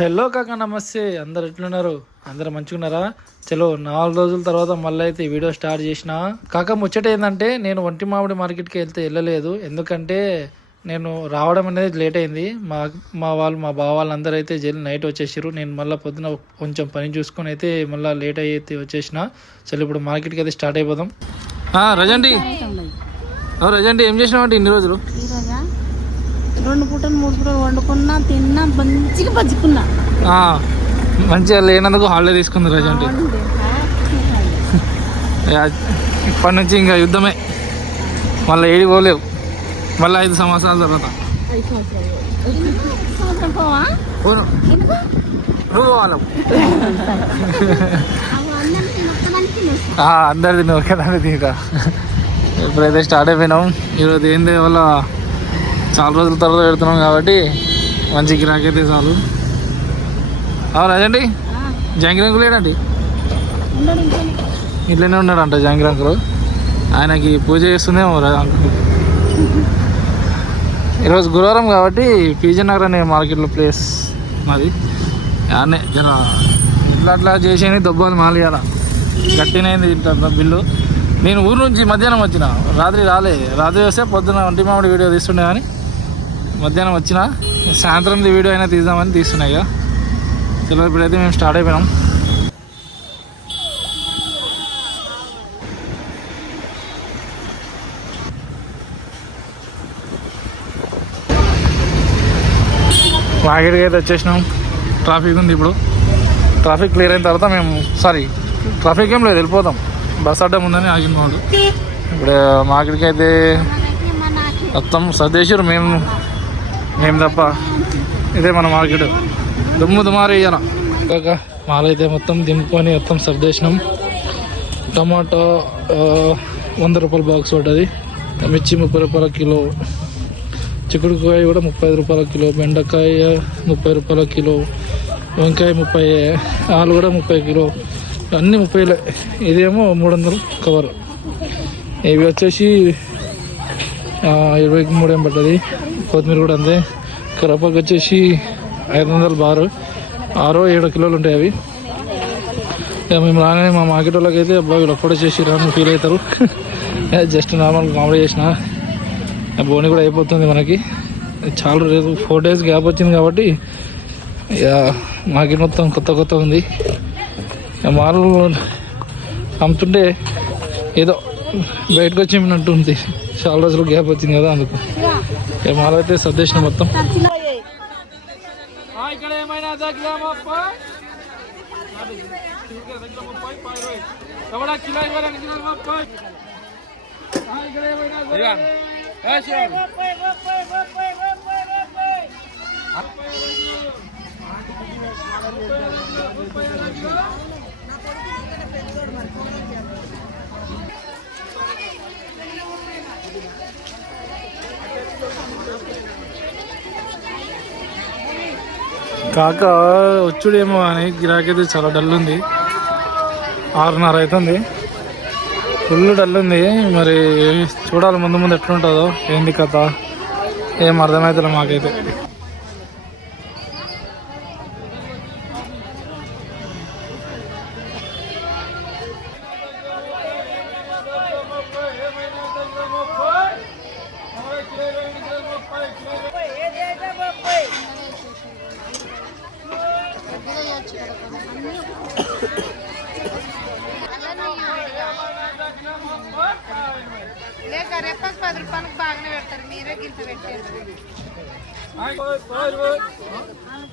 Hello కాక నమస్తే. అందరు ఎట్లున్నారు? అందరు మంచిగున్నారా? చలో నాలుగు రోజుల తర్వాత మళ్ళీ అయితే ఈ వీడియో స్టార్ట్ చేసిన. కాక ముచ్చట ఏంటంటే నేను ఒంటి మామిడి మార్కెట్కి వెళ్తే వెళ్ళలేదు. ఎందుకంటే నేను రావడం అనేది లేట్ అయింది. మా మా వాళ్ళు మా బావ వాళ్ళందరూ అయితే జల్లి నైట్ వచ్చేసారు నేను మళ్ళీ పొద్దున కొంచెం పని చూసుకొని అయితే మళ్ళీ లేట్ అయితే వచ్చేసిన. చలో ఇప్పుడు మార్కెట్కి అయితే స్టార్ట్ అయిపోదాం. రజండి. రజండి ఏం చేసినావంటే ఇన్ని రోజులు? రెండు పూటలు మూడు పూటలు వండుకున్నా తిన్నా మంచిగా బజ్జుకున్నా మంచిగా లేనందుకు హాలిడే తీసుకుంది. యా, ఇప్పటి నుంచి ఇంకా యుద్ధమే. మళ్ళీ ఏడి పోలేవు. మళ్ళీ ఐదు సంవత్సరాల తర్వాత. సంవత్సరం పోవా? పోను. ఎందుకు? నువ్వు పోవాలవు అవి అందరికి మొత్తానికి నువ్వు. అందరిది నువ్వు ఒకేదాన్ని తీరా. ఇప్పుడైతే స్టార్ట్ అయిపోయినాం. ఈరోజు ఏంది వల్ల చాలా రోజుల తర్వాత పెడుతున్నాం కాబట్టి మంచి గిరాకీ అయితే చాలు అవును అదండి జంగిరంకు లేడండి? ఇట్లనే ఉన్నాడంట జంగిరంకులు ఆయనకి పూజ చేస్తుందేమో రా ఈరోజు గురువారం కాబట్టి పీజీ నగర్ అనే మార్కెట్లో ప్లేస్ మాది. అనే జర ఇట్లా అట్లా చేసేది దొబ్బాలు మాలియాల గట్టినైంది ఇట్లా బిల్లు. నేను ఊరు నుంచి మధ్యాహ్నం వచ్చిన. రాత్రి రాలే. రాత్రి వస్తే పొద్దున ఒంటి మామిడి వీడియో తీస్తుండే కానీ మధ్యాహ్నం వచ్చిన సాయంత్రం వీడియో అయినా తీద్దామని తీస్తున్నాయి ఇక చలో ఇప్పుడైతే మేము స్టార్ట్ అయిపోయినాం. మార్కెట్కి అయితే వచ్చేసినాం. ట్రాఫిక్ ఉంది ఇప్పుడు. ట్రాఫిక్ క్లియర్ అయిన తర్వాత మేము సారీ ట్రాఫిక్ ఏం లేదు వెళ్ళిపోతాం. బస్ అడ్డం ఉందని ఆగిపోండు ఇప్పుడు మార్కెట్కి అయితే మొత్తం సర్దేశారు మేము. ఏం తప్ప? ఇదే మన మార్కెట్. దుమ్ము దుమారు వేయాల కాక మాలైతే మొత్తం దింపుకొని మొత్తం సర్దేసినాం టమాటో వంద రూపాయల బాక్స్ పడ్డది. మిర్చి ముప్పై రూపాయల కిలో. చిక్కుడుకాయ కూడా ముప్పై ఐదు రూపాయల కిలో. బెండకాయ ముప్పై రూపాయల కిలో. వంకాయ ముప్పై ఆలు కూడా ముప్పై కిలో. అన్నీ ముప్పైలే ఇదేమో మూడు వందలు కవర్. ఇవి వచ్చేసి ఇరవైకి మూడు ఏం పడ్డది? కొత్తిమీర కూడా అంతే. కరపాకు వచ్చేసి ఐదు వందల బారు. ఆరో ఏడు కిలోలు ఉంటాయి అవి. ఇక మేము రాగానే మా మార్కెట్ వాళ్ళకి అయితే అబ్బాయి వీళ్ళు ఒక్కడే చేసి రాను ఫీల్ అవుతారు. జస్ట్ నార్మల్ కామెడీ చేసిన. బోని కూడా అయిపోతుంది మనకి. చాలా రేపు ఫోర్ డేస్ గ్యాప్ వచ్చింది కాబట్టి ఇక మార్కెట్ మొత్తం కొత్త కొత్త ఉంది. ఇక మాలు అమ్ముతుంటే ఏదో బయటకు వచ్చేమినట్టు ఉంది చాలా రోజులు గ్యాప్ వచ్చింది కదా అందుకు. ఇక మాలు అయితే సర్దేసిన మొత్తం ఇక్కడ ఏమైనా కిలో ఇవ్వాలి కాక వచ్చుడేమో అని గిరాకైతే చాలా డల్ ఉంది. ఆరున్నర అవుతుంది ఫుల్ డల్ ఉంది. మరి చూడాలి ముందు ముందు ఎట్లుంటుందో. ఏంది కథ? ఏం అర్థమవుతుంది మాకైతే.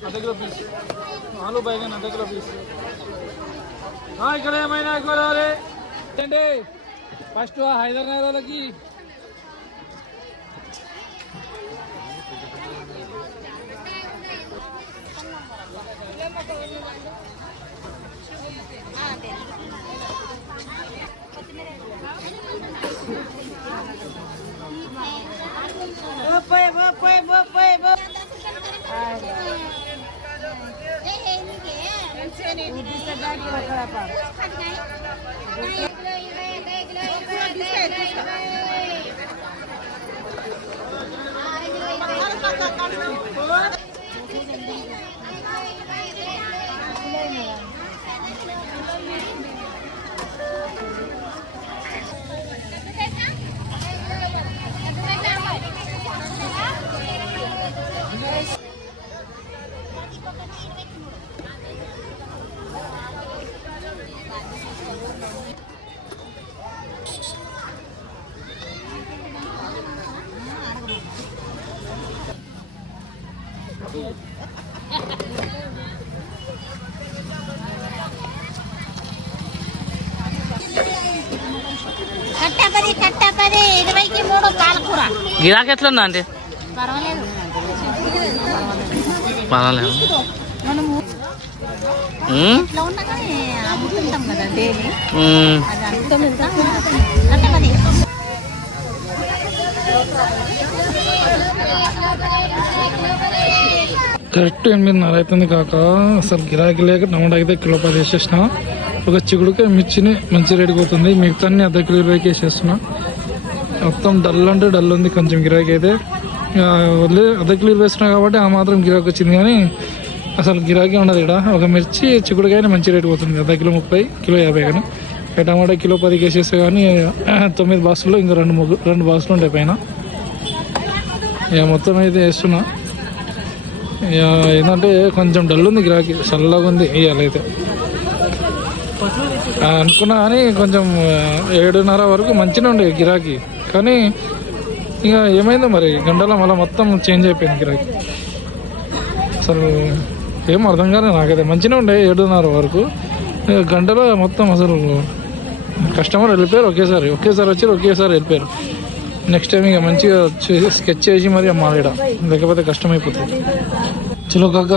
అర్ధ కిలో పీస్ ఆలు బైగన్ అర్ధ కిలో పీస్ ఇక్కడ ఏమైనా గోదావరి ఏంటి? ఫస్ట్ హైదరాబాద్ వాళ్ళకి. 我来吧。కట్టపది కట్టపది ఇరవైకి మూడు పాలకూర. గిరాకీ ఎట్లుందా అంటే పర్వాలేదు. పర్వాలేదు. మనము ఉమ్, ఇట్లా ఉన్నా కానీ అమ్ముతుంటాం కదా డైలీ. ఉమ్. అది అంతా కట్టపది కరెక్ట్ ఎనిమిదిన్నర అవుతుంది కాక. అసలు గిరాకీ లేక టమాటా అయితే కిలో పది వేసేసిన. ఒక చిగుడుకే మిర్చిని మంచి రేటు పోతుంది. మిగతా అన్ని అర్ధ కిలో ఇరవైకి వేసేస్తున్నా. మొత్తం డల్ అంటే డల్ ఉంది కొంచెం గిరాకీ అయితే. వదిలే అర్ధ కిలో ఇరవై వేస్తున్నా కాబట్టి ఆ మాత్రం గిరాకీ వచ్చింది కానీ అసలు గిరాకీ ఉండదు ఇక్కడ. ఒక మిర్చి చిక్కుడుకాయని మంచి రేటు పోతుంది. అర్ధ కిలో ముప్పై కిలో యాభై కానీ. టమాటా కిలో పదికి వేసేస్తే కానీ తొమ్మిది బాక్సుల్లో ఇంకా రెండు రెండు బాక్సులు ఉంటాయి పైన. ఇక మొత్తం అయితే వేస్తున్నా. ఏంటంటే కొంచెం డల్ ఉంది గిరాకీ చల్లగా ఉంది ఇవాళ అనుకున్నా కానీ కొంచెం ఏడున్నర వరకు మంచిగా ఉండే గిరాకీ. కానీ ఇక ఏమైందో మరి గంటలో మళ్ళీ మొత్తం చేంజ్ అయిపోయింది గిరాకీ. అసలు ఏం అర్థం కాలేదు నాకైతే. మంచిగా ఉండే ఏడున్నర వరకు. ఇక గంటలో మొత్తం అసలు కస్టమర్ వెళ్ళిపోయారు ఒకేసారి ఒకేసారి వచ్చి ఒకేసారి వెళ్ళిపోయారు. నెక్స్ట్ టైం ఇక మంచిగా స్కెచ్ చేసి మరి అమ్మాలి లేకపోతే కష్టమైపోతుంది. అయిపోతుంది చలో కాక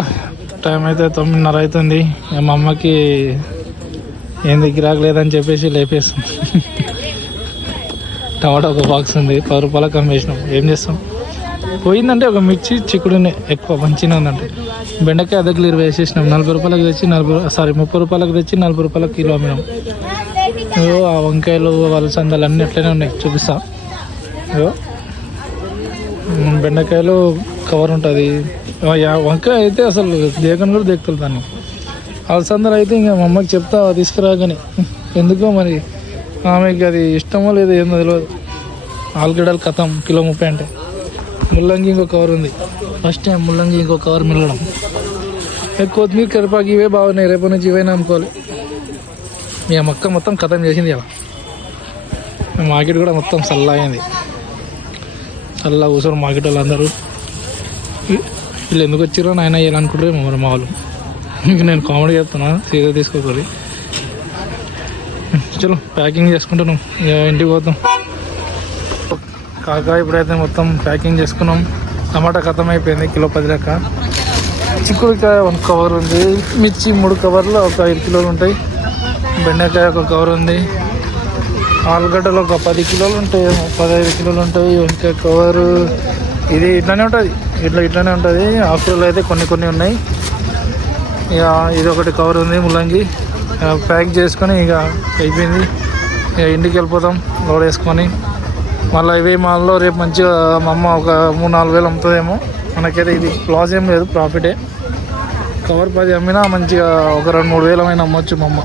టైం అయితే తొమ్మిదిన్నర అవుతుంది మా అమ్మకి ఏంది దగ్గర లేదని చెప్పేసి లేపేస్తుంది టమాటా ఒక బాక్స్ ఉంది. పది రూపాయలకు అమ్మేసినాం. ఏం చేస్తాం? పోయిందంటే ఒక మిర్చి చిక్కుడునే ఎక్కువ మంచిగా ఉందంటే. బెండకాయ అద్దెకులు ఇరవై వేసేసినాం. నలభై రూపాయలకు తెచ్చి నలభై సారీ ముప్పై రూపాయలకు తెచ్చి నలభై రూపాయలకు కిలో అమ్మినాం. ఆ వంకాయలు వలసందలు అన్నీ ఎట్లనే ఉన్నాయి. చూపిస్తాను బెండకాయలు కవర్ ఉంటుంది. వంకాయ అయితే అసలు దేకని కూడా దేకుతుంది దాన్ని. అలసందలు అయితే ఇంకా మా అమ్మకి చెప్తా తీసుకురాగానే. ఎందుకో మరి ఆమెకి అది ఇష్టమో లేదో ఏందో తెలియదు ఆలుగడ్డలు కథం కిలో ముప్పై అంటే. ముల్లంగి ఇంకో కవర్ ఉంది. ఫస్ట్ టైం ముల్లంగి ఇంకో కవర్ మిల్లడం. కొత్తిమీర కరిపాకు ఇవే బాగున్నాయి. రేపటి నుంచి ఇవే నమ్ముకోవాలి. మీ అక్క మొత్తం కథం చేసింది ఇలా. మార్కెట్ కూడా మొత్తం చల్లగైంది అలా కూర్చొని మార్కెట్ వాళ్ళు అందరూ వీళ్ళు ఎందుకు వచ్చారో నాయన వేయాలనుకుంటారు మరి మా వాళ్ళు. నేను కామెడీ చెప్తున్నా సీరియస్ తీసుకోకూడదు. చలో ప్యాకింగ్ చేసుకుంటున్నాం. ఇక ఇంటికి పోతాం. కాకా ఇప్పుడైతే మొత్తం ప్యాకింగ్ చేసుకున్నాం. టమాటా ఖతం అయిపోయింది కిలో పది లెక్క. చిక్కుడుకాయ వన్ కవర్ ఉంది. మిర్చి మూడు కవర్లు ఒక ఐదు కిలోలు ఉంటాయి. బెండకాయ ఒక కవర్ ఉంది. ఆలుగడ్డలు ఒక పది కిలోలు ఉంటాయి పదహైదు కిలోలు ఉంటాయి ఇంకా కవరు ఇది ఇట్లానే ఉంటుంది. ఇట్లా ఇట్లానే ఉంటుంది. ఆకుకూరలు అయితే కొన్ని కొన్ని ఉన్నాయి. ఇక ఇది ఒకటి కవర్ ఉంది ముల్లంగి. ఇక ప్యాక్ చేసుకొని ఇక అయిపోయింది. ఇక ఇంటికి వెళ్ళిపోతాం లోడ్ వేసుకొని. మళ్ళీ ఇవే మాల్లో రేపు మంచిగా మా అమ్మ ఒక మూడు నాలుగు వేలు అమ్ముతుందేమో. మనకైతే ఇది లాస్ ఏం లేదు ప్రాఫిటే కవర్ పది అమ్మినా మంచిగా ఒక రెండు మూడు వేలు అయినా అమ్మొచ్చు మా అమ్మ.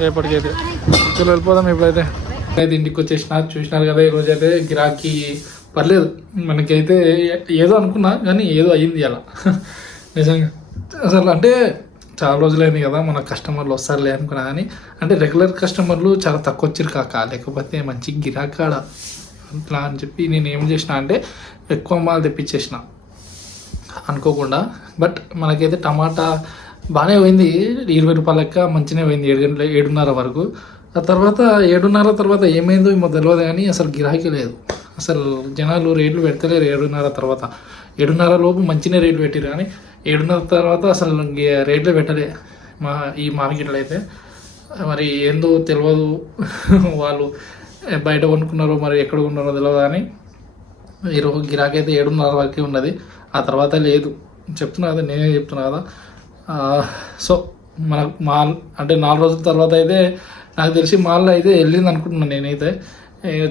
రేపటికైతే. చలో వెళ్ళిపోదాం ఇప్పుడైతే. అయితే ఇంటికి వచ్చేసిన చూసినారు కదా ఈరోజు అయితే గిరాకీ. పర్లేదు మనకైతే ఏదో అనుకున్నా కానీ ఏదో అయ్యింది అలా నిజంగా. అసలు అంటే చాలా రోజులైంది కదా మన కస్టమర్లు వస్తారులే అనుకున్నా కానీ అంటే రెగ్యులర్ కస్టమర్లు చాలా తక్కువ వచ్చారు కాక. లేకపోతే మంచి గిరాకాడ అట్లా అని చెప్పి నేను ఏం చేసిన అంటే ఎక్కువ మాలు తెప్పించేసిన. అనుకోకుండా. బట్ మనకైతే టమాటా బాగానే పోయింది. ఇరవై రూపాయలక్క మంచిగానే పోయింది. ఏడు గంటల ఏడున్నర వరకు. ఆ తర్వాత ఏడున్నర తర్వాత ఏమైందో ఏమో తెలియదు కానీ అసలు గిరాకీ లేదు. అసలు జనాలు రేట్లు పెడతలేరు ఏడున్నర తర్వాత. ఏడున్నర లోపు మంచిగా రేట్లు పెట్టారు కానీ ఏడున్నర తర్వాత అసలు రేట్లు పెట్టలే మా ఈ మార్కెట్లో అయితే. మరి ఏందో తెలియదు వాళ్ళు బయట కొనుక్కున్నారో మరి ఎక్కడ ఉన్నారో తెలియదు కానీ ఈరోజు గిరాకీ అయితే ఏడున్నర వరకే ఉన్నది. ఆ తర్వాత లేదు. చెప్తున్నా కదా నేనే చెప్తున్నా కదా. సో మన మా అంటే నాలుగు రోజుల తర్వాత అయితే నాకు తెలిసి మాల్లో అయితే వెళ్ళింది అనుకుంటున్నాను నేనైతే.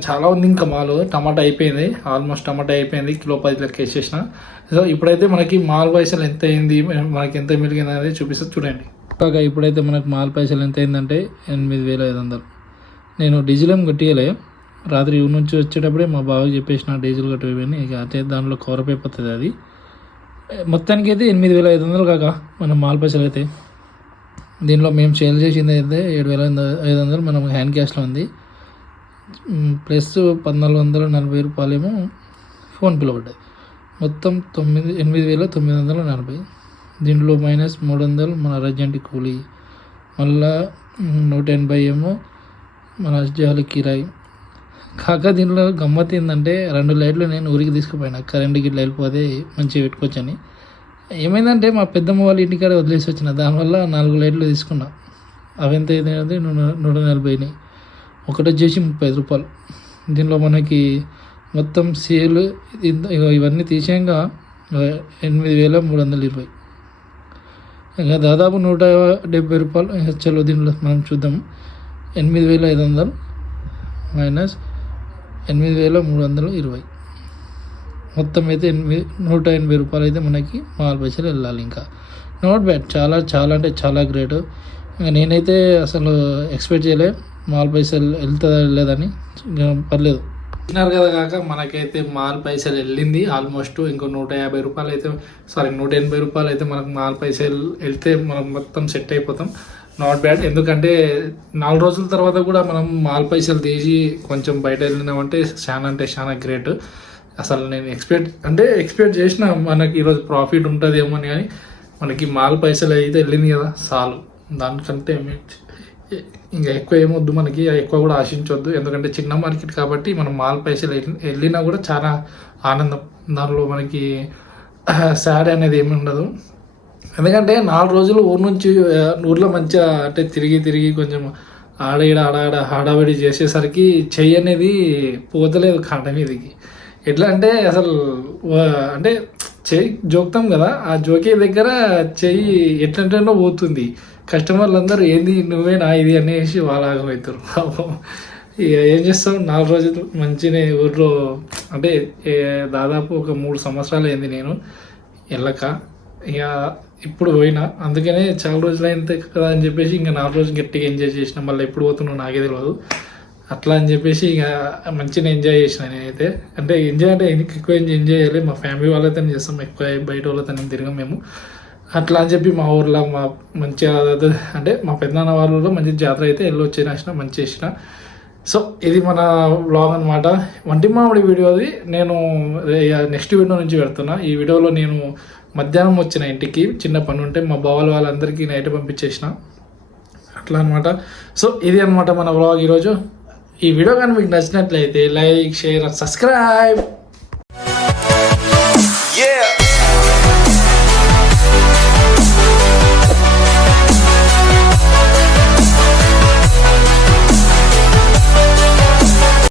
చాలా ఉంది ఇంకా మాల్. టమాటా అయిపోయింది. ఆల్మోస్ట్ టమాటా అయిపోయింది. కిలో పది లెక్క వేసేసిన సో ఇప్పుడైతే మనకి మాల్ పైసలు ఎంత అయింది మనకి ఎంత మిలిగింది అనేది చూపిస్తే చూడండి. కాగా ఇప్పుడైతే మనకు మాల్ పైసలు ఎంత అయిందంటే ఎనిమిది వేల ఐదు వందలు. నేను డీజిల్ ఏం కట్టియలే రాత్రి ఊరి నుంచి వచ్చేటప్పుడే మా బావకి చెప్పేసిన డీజిల్ కట్టేవని ఇక అదే దానిలో కవర్ అది. మొత్తానికి అయితే ఎనిమిది వేల ఐదు వందలు కాక మన మాల్ పైసలు అయితే. దీనిలో మేము సేల్ చేసింది అయితే ఏడు వేల ఐదు వందలు మనం హ్యాండ్ క్యాష్లో ఉంది. ప్లస్ పద్నాలుగు వందల నలభై రూపాయలేమో ఫోన్పేలో పడ్డాయి. మొత్తం తొమ్మిది ఎనిమిది వేల తొమ్మిది వందల నలభై. దీంట్లో మైనస్ మూడు వందలు మన అర్జెంటు కూలీ. మళ్ళా నూట ఎనభై ఏమో మన జాలి కిరాయి. కాక దీనిలో గమ్మత్ ఏంటంటే రెండు లైట్లు నేను ఊరికి తీసుకుపోయినా. కరెంట్ గిట్ల వెళ్ళిపోతే మంచిగా పెట్టుకోవచ్చని. ఏమైందంటే మా పెద్దమ్మ వాళ్ళ ఇంటికాడ వదిలేసి వచ్చిన. దానివల్ల నాలుగు లైట్లు తీసుకున్నా. అవి ఎంత అయితే నూట నూట నలభైని ఒకటి వచ్చేసి ముప్పై ఐదు రూపాయలు. దీనిలో మనకి మొత్తం సేల్ ఇవన్నీ తీసేయంగా ఎనిమిది వేల మూడు వందల ఇరవై. ఇంకా దాదాపు నూట డెబ్బై రూపాయలు ఇంకా చలో దీనిలో మనం చూద్దాం. ఎనిమిది వేల ఐదు వందలు మైనస్ ఎనిమిది వేల మూడు వందల ఇరవై. మొత్తం అయితే ఎనిమిది నూట ఎనభై రూపాయలు అయితే మనకి మాల్ పైసలు వెళ్ళాలి ఇంకా. నాట్ బ్యాడ్ చాలా చాలా అంటే చాలా గ్రేట్ ఇంకా నేనైతే అసలు ఎక్స్పెక్ట్ చేయలే. మాల్ పైసలు వెళ్తుందా వెళ్ళలేదని. పర్లేదు. విన్నారు కదా కాక మనకైతే మాల్ పైసలు వెళ్ళింది. ఆల్మోస్ట్ ఇంకో నూట యాభై రూపాయలు అయితే సారీ నూట ఎనభై రూపాయలు అయితే మనకు మాల్ పైసలు వెళ్తే మనం మొత్తం సెట్ అయిపోతాం. నాట్ బ్యాడ్ ఎందుకంటే నాలుగు రోజుల తర్వాత కూడా మనం మాల్ పైసలు తీసి కొంచెం బయట వెళ్ళినామంటే చాలా అంటే చాలా గ్రేట్ అసలు నేను ఎక్స్పెక్ట్ అంటే ఎక్స్పెక్ట్ చేసిన మనకి ఈరోజు ప్రాఫిట్ ఉంటుందేమో అని కానీ మనకి మాల్ పైసలు అయితే వెళ్ళింది కదా చాలు. దానికంటే ఇంకా ఎక్కువ ఏమొద్దు మనకి ఎక్కువ కూడా ఆశించవద్దు ఎందుకంటే చిన్న మార్కెట్ కాబట్టి మనం మాల్ పైసలు వెళ్ళినా కూడా చాలా ఆనందం. దానిలో మనకి సాడ్ అనేది ఏమి ఉండదు. ఎందుకంటే నాలుగు రోజులు ఊరు నుంచి ఊర్లో మంచిగా అంటే తిరిగి తిరిగి కొంచెం ఆడ ఈడ ఆడ ఆడ హడావిడి చేసేసరికి చెయ్యి అనేది పోతలేదు కాండ మీదకి. ఎట్లా అంటే అసలు అంటే చెయ్యి జోక్తాం కదా ఆ జోకే దగ్గర చెయ్యి ఎట్లంటేనో పోతుంది. కస్టమర్లు అందరూ ఏంది నువ్వేనా ఇది అనేసి వాళ్ళగా అవుతారు ఇక ఏం చేస్తాం? నాలుగు రోజులు మంచిగా ఊర్లో అంటే దాదాపు ఒక మూడు సంవత్సరాలు అయింది నేను వెళ్ళక. ఇక ఇప్పుడు పోయినా. అందుకనే చాలా రోజులు అయింది కదా అని చెప్పేసి ఇంకా నాలుగు రోజులు గట్టిగా ఎంజాయ్ చేసిన. మళ్ళీ ఎప్పుడు పోతున్నావు నాకే తెలియదు అట్లా అని చెప్పేసి ఇక మంచిగా ఎంజాయ్ చేసిన నేనైతే. అంటే ఎంజాయ్ అంటే ఎందుకు ఎక్కువ ఎంజాయ్ చేయాలి? మా ఫ్యామిలీ వాళ్ళతో చేస్తాం. ఎక్కువ బయట వాళ్ళతో తిరగం మేము. అట్లా అని చెప్పి మా ఊర్లో మా మంచిగా అంటే మా పెద్దనాన్న వాళ్ళలో మంచి జాతర అయితే వెళ్ళి వచ్చేసిన మంచి చేసిన. సో ఇది మన బ్లాగ్ అనమాట వంటి మామిడి వీడియో అది. నేను నెక్స్ట్ వీడియో నుంచి పెడుతున్నా. ఈ వీడియోలో నేను మధ్యాహ్నం వచ్చిన ఇంటికి చిన్న పని ఉంటే మా బావల వాళ్ళందరికీ నైట్ పంపించేసిన. అట్లా అనమాట సో ఇది అనమాట మన బ్లాగ్ ఈరోజు. ఈ వీడియో కానీ మీకు నచ్చినట్లయితే లైక్ షేర్ సబ్స్క్రైబ్.